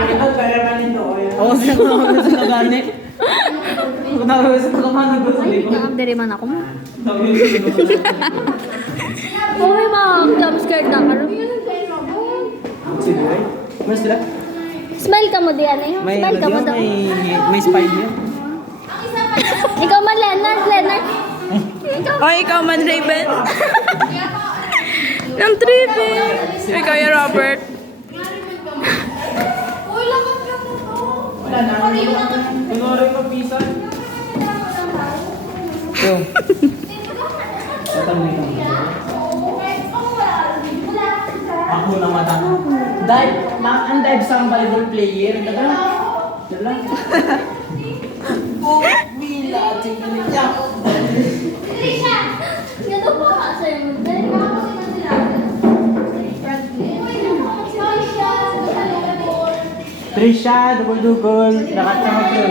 ito, kaya naman ito. Oo, siya ko naman sa nagani. Kung nakawin sa pagkamanag ko sa Ay, likod. nakabdiri man ako mo. Nakawin sa pagkamanag. Oo, may mga jump scare na karoon. Sino ba? Mas sila? Smile ka mo diyan eh. May Smile ano ka mo diyan? daw. May spine diyan. Ikaw man, Leonard. Ikaw. O, ikaw man, Raven. Ang trippy. Ikaw yung Robert. Wala na. Kunwari pa pisan. Yo. Tatanong ka. Ako na matanong. Dive, ang dive sa volleyball player. Dala. Oh, bila. Tingnan niya. Trisha! Yan po ka sa'yo. Dahil nga ako sila. Trisha, double-double. Nakatama ko.